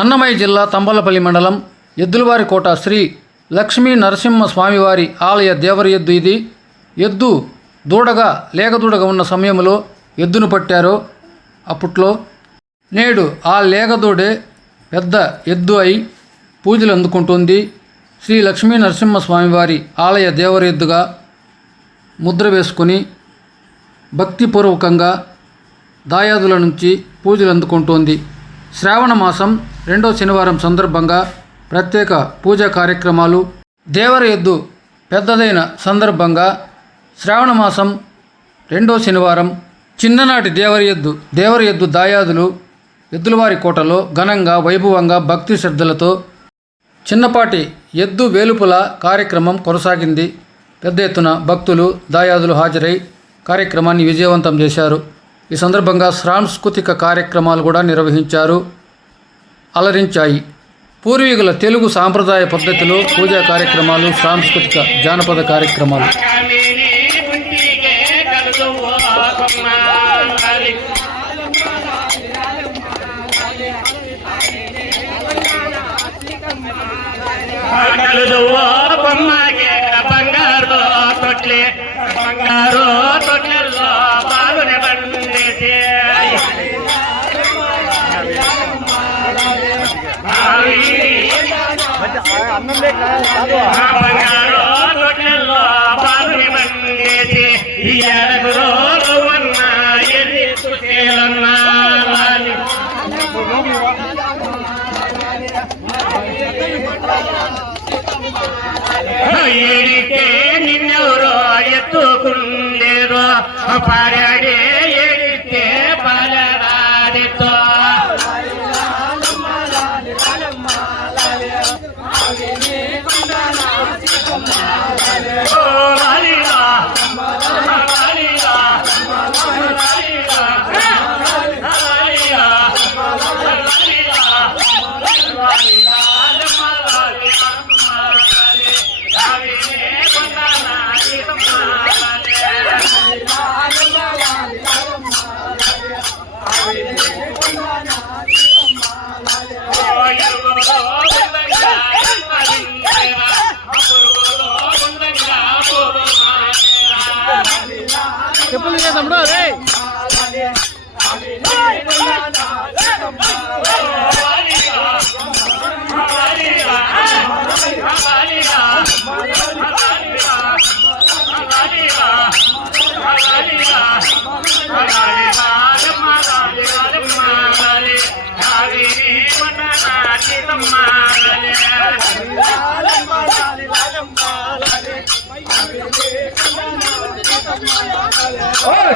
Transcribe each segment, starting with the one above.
అన్నమయ్య జిల్లా తంబలపల్లి మండలం ఎద్దులవారి కోట శ్రీ లక్ష్మీ నరసింహ స్వామివారి ఆలయ దేవర ఎద్దు ఇది. ఎద్దు దూడగా లేగదూడగా ఉన్న సమయంలో ఎద్దును పట్టారు. అప్పట్లో నేడు ఆ లేగదూడే పెద్ద ఎద్దు అయి పూజలు అందుకుంటుంది. శ్రీ లక్ష్మీ నరసింహ స్వామివారి ఆలయ దేవర ఎద్దుగా ముద్ర వేసుకుని భక్తిపూర్వకంగా దాయాదుల నుంచి పూజలు అందుకుంటోంది. శ్రావణ మాసం రెండో శనివారం సందర్భంగా ప్రత్యేక పూజా కార్యక్రమాలు. దేవర ఎద్దు పెద్దదైన సందర్భంగా శ్రావణ మాసం రెండో శనివారం చిన్ననాటి దేవర ఎద్దు దేవర ఎద్దు దాయాదులు ఎద్దులవారి కోటలో ఘనంగా వైభవంగా భక్తి శ్రద్ధలతో చిన్నపాటి ఎద్దు వేలుపుల కార్యక్రమం కొనసాగింది. పెద్ద ఎత్తున భక్తులు దాయాదులు హాజరై కార్యక్రమాన్ని విజయవంతం చేశారు. ఈ సందర్భంగా సాంస్కృతిక కార్యక్రమాలు కూడా నిర్వహించారు. అలరించాయి. పూర్వీకుల తెలుగు సాంప్రదాయ పద్ధతిలో పూజా కార్యక్రమాలు సాంస్కృతిక జానపద కార్యక్రమాలు. కామిని ఏడితే నిన్నెవరో ఎత్తుకుండేరో పారాడే ఓ చెప్పులు తమ్ముడు రే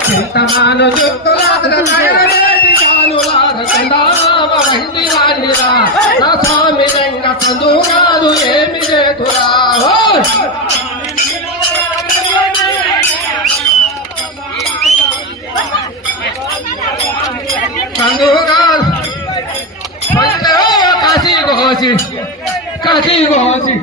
చింతమాను నా స్వామి రంగ చదువు ఏమి చేతురా ఓ! చదువు కాశీ కాశీ